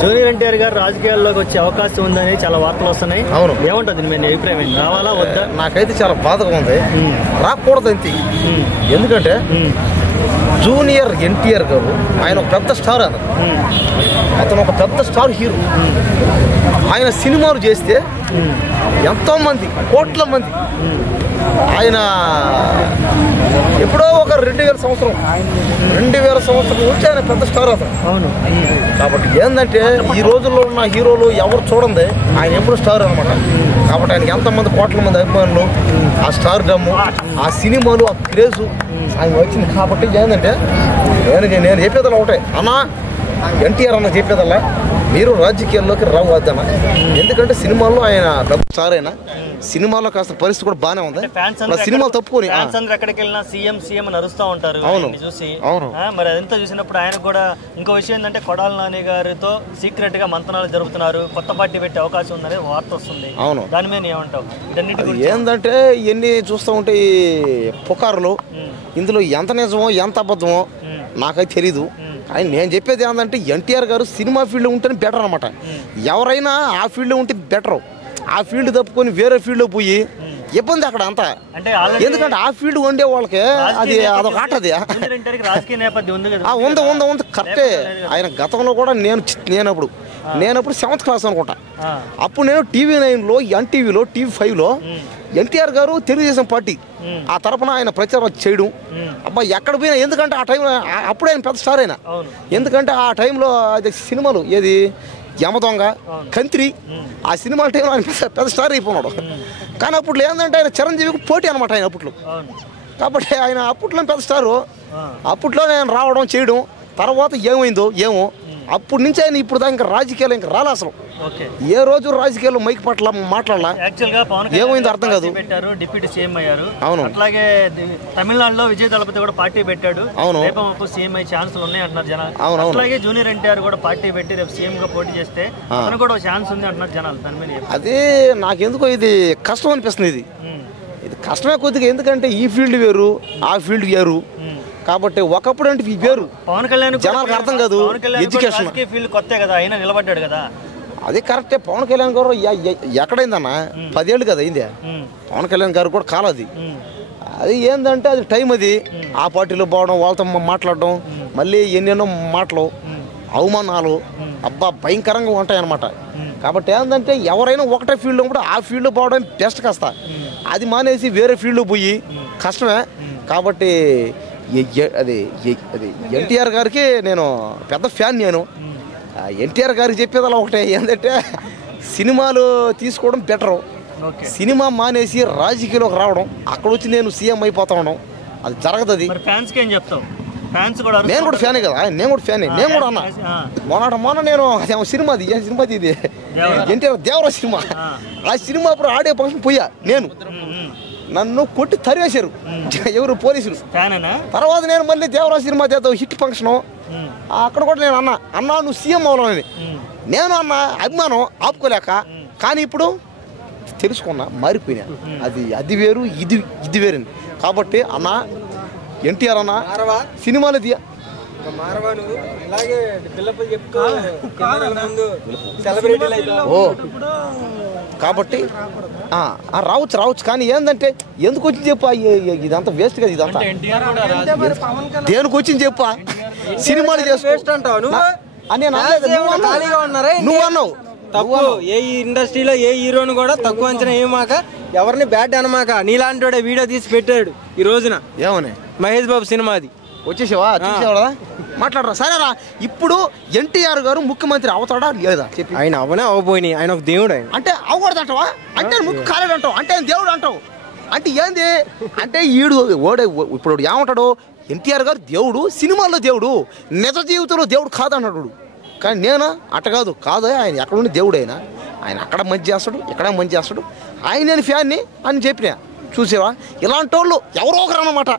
Junior NTR గారు రాజకీయాల్లోకి వచ్చే అవకాశం ఉందని చాలా వార్తలు వస్తున్నాయి. అవును, ఏముంటుంది మీ అభిప్రాయం? రావాలా వద్దా? నాకైతే చాలా బాధగా ఉంది. రాకూడదు అంతే. ఎందుకంటే జూనియర్ ఎన్టీఆర్ గారు ఆయన ఒక పెద్ద స్టార్. అతను ఒక పెద్ద స్టార్ హీరో. ఆయన సినిమాలు చేస్తే ఎంతో మంది, కోట్ల మంది, ఆయన ఎప్పుడో ఒక 2000 సంవత్సరం నుంచి ఆయన పెద్ద స్టార్ అతను. అవును. కాబట్టి ఏంటంటే ఈ రోజుల్లో ఉన్న హీరోలు ఎవరు చూడండి, ఆయన ఎప్పుడు స్టార్ అనమాట. కాబట్టి ఆయనకి ఎంతమంది కోట్ల మంది అభిమానులు, ఆ స్టార్ డమ్ము, ఆ సినిమాలు, ఆ క్రేజు ఆయన వచ్చింది. కాబట్టి ఏంటంటే నేను చెప్పేదల్లా ఒకటే, అన్నా ఎన్టీఆర్ అన్న చెప్పేదల్లా మీరు రాజకీయాల్లోకి రావద్దన్న. ఎందుకంటే సినిమాల్లో ఆయన డబ్బు స్టార్ అయినా సినిమాలో కాస్త పరిస్థితి కూడా బాగానే ఉంది. సినిమాలు తప్పుకొని ఎక్కడికి వెళ్ళినా సీఎం అని అరుస్తూ ఉంటారు. అవును చూసి అవును. మరి అదంతా చూసినప్పుడు ఆయన కూడా ఇంకో విషయం ఏంటంటే కొడాలి నాని గారితో సీక్రెట్ గా మంతనాలు జరుపుతున్నారు, కొత్త పార్టీ పెట్టే అవకాశం ఉందని వార్త వస్తుంది. అవును, దాని మీద ఏమంటావు? ఏంటంటే ఇవన్నీ చూస్తూ ఉంటే పుకారులు, ఇందులో ఎంత నిజమో ఎంత అబద్ధమో నాకైతే తెలీదు. ఆయన నేను చెప్పేది ఏంటంటే ఎన్టీఆర్ గారు సినిమా ఫీల్డ్లో ఉంటేనే బెటర్ అనమాట. ఎవరైనా ఆ ఫీల్డ్లో ఉంటే బెటరు. ఆ ఫీల్డ్ తప్పుకొని వేరే ఫీల్డ్లో పోయి ఇబ్బంది అక్కడ అంతా. ఎందుకంటే ఆ ఫీల్డ్ వండే వాళ్ళకి అది అదొక ఆట. అది ఉంది కరెక్టే. ఆయన గతంలో కూడా నేనప్పుడు 7th క్లాస్ అనుకుంటా. అప్పుడు నేను TV9లో, ఎన్టీవీలో, TV5లో ఎన్టీఆర్ గారు తెలుగుదేశం పార్టీ ఆ తరపున ఆయన ప్రచారం చేయడం. అబ్బా ఎక్కడ పోయినా, ఎందుకంటే ఆ టైంలో అప్పుడు ఆయన పెద్ద స్టార్ అయినా. ఎందుకంటే ఆ టైంలో అది సినిమాలు ఏది యమదొంగ, కంత్రి, ఆ సినిమాల టైంలో ఆయన పెద్ద స్టార్ అయిపోయినాడు. కానీ అప్పుడు ఏంటంటే ఆయన చిరంజీవికి పోటీ అనమాట ఆయన అప్పట్లో. కాబట్టి ఆయన అప్పట్లో పెద్ద స్టారు. అప్పట్లో నేను రావడం చేయడం, తర్వాత ఏమైందో ఏమో. అప్పటి నుంచి ఆయన ఇప్పుడు దాకా ఇంకా రాజకీయాలు ఇంకా రాలే అసలు. ఏ రోజు రాజకీయాల్లో మైక్ పట్ల మాట్లాడాలా, ఏమైందో అర్థం కాదు. డిప్యూటీ సీఎం అయ్యారు. అవును. అట్లాగే తమిళనాడులో విజయ్ దళపతి కూడా పార్టీ పెట్టాడు. అవును, రేపు సీఎం అయ్యే ఛాన్సులు ఉన్నాయి అంటున్నారు జనాలు. అవును. అట్లాగే జూనియర్ ఎన్టీఆర్ కూడా పార్టీ పెట్టి రేపు సీఎం గా పోటీ చేస్తే అతను కూడా ఛాన్స్ ఉంది అంటున్నారు జనాలు. దాని మీద అదే నాకెందుకో ఇది కష్టం అనిపిస్తుంది. ఇది కష్టమే కొద్దిగా. ఎందుకంటే ఈ ఫీల్డ్ వేరు, ఆ ఫీల్డ్ వేరు. కాబట్టి ఒకప్పుడు అంటే వేరు. పవన్ కళ్యాణ్ జనాలకు అర్థం కాదు. ఎడ్యుకేషన్ ఫీల్డ్ కొత్త కదా, అయినా నిలబడ్డాడు కదా. అదే కరెక్టే. పవన్ కళ్యాణ్ గారు ఎక్కడైందన్నా 10 ఏళ్ళు కదా అయింది. పవన్ కళ్యాణ్ గారు కూడా కాలది. అది ఏంటంటే అది టైం. అది ఆ పార్టీలో పోవడం, వాళ్ళతో మాట్లాడడం, మళ్ళీ ఎన్నెన్నో మాటలు, అవమానాలు, అబ్బా భయంకరంగా ఉంటాయి అన్నమాట. కాబట్టి ఏంటంటే ఎవరైనా ఒకటే ఫీల్డ్లో కూడా ఆ ఫీల్డ్లో పోవడం బెస్ట్. కాస్త అది మానేసి వేరే ఫీల్డ్లో పోయి కష్టమే. కాబట్టి అది ఎన్టీఆర్ గారికి నేను పెద్ద ఫ్యాన్. నేను ఎన్టీఆర్ గారికి చెప్పేది అలా ఒకటే, ఏంటంటే సినిమాలు తీసుకోవడం బెటరు. సినిమా మానేసి రాజకీయాల్లోకి రావడం, అక్కడ వచ్చి నేను సీఎం అయిపోతా ఉండడం అది జరగదు. అది నేను కూడా ఫ్యానే కదా. నేను కూడా ఫ్యానే. నేను కూడా అన్నా మొన్న నేను సినిమాది ఇది ఎన్టీఆర్ దేవరా సినిమా. ఆ సినిమా అప్పుడు ఆడే ఫంక్షన్ పోయా. నన్ను కొట్టి తరివేశారు ఎవరు, పోలీసులు. తర్వాత నేను మళ్ళీ దేవరాజు సినిమా చేద్దాం హిట్ ఫంక్షన్. అక్కడ కూడా నేను అన్నా నువ్వు సీఎం అవ్వాలని నేను అభిమానం ఆపుకోలేక. కానీ ఇప్పుడు తెలుసుకున్నా, మారిపోయినా. అది వేరు, ఇది వేరు. కాబట్టి ఎన్టీఆర్ సినిమాలు కాబట్టి రావచ్చు. కానీ ఏంటంటే ఎందుకు వచ్చింది చెప్పు, ఇదంతా వేస్ట్ కదా. ఇదంతా దేనికి వచ్చింది చెప్పు. సినిమాలు నువ్వు అన్నావు తప్పు. ఏ ఇండస్ట్రీలో ఏ హీరోని కూడా తక్కువ అంచనా ఏమాక, ఎవరిని బ్యాడ్ అనమాక. నీలాంటి వాడే వీడియో తీసి పెట్టాడు ఈ రోజున. ఏమని? మహేష్ బాబు సినిమాది. వచ్చేసావా? చూసావా? మాట్లాడరా సరేరా. ఇప్పుడు ఎన్టీఆర్ గారు ముఖ్యమంత్రి అవుతాడా లేదా చెప్పి. ఆయన అవ్వపోయినాయి. ఆయన ఒక దేవుడు. ఆయన అంటే అవ్వకూడదు అంటావా? అంటే ముక్కు కాలేడు అంటావు, అంటే ఆయన దేవుడు అంటావు. అంటే ఏంది అంటే ఇప్పుడు ఏమంటాడు? ఎన్టీఆర్ గారు దేవుడు, సినిమాల్లో దేవుడు, నిజ జీవితంలో దేవుడు కాదన్నాడు. కానీ నేను అట్ట కాదు. ఆయన ఎక్కడుండి దేవుడు. ఆయన అక్కడ మంచి చేస్తాడు, ఇక్కడ మంచి చేస్తాడు. ఆయన నేను ఫ్యాన్ని అని చెప్పినా. చూసేవా? ఇలాంటి వాళ్ళు ఎవరో ఒకరు అన్నమాట.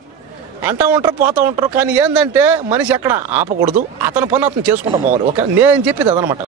అంటూ ఉంటారు, పోతూ ఉంటారు. కానీ ఏంటంటే మనిషి ఎక్కడ ఆపకూడదు. అతని పని అతను చేసుకుంటూ పోవాలి. ఓకే, నేను చెప్పేది అదనమాట.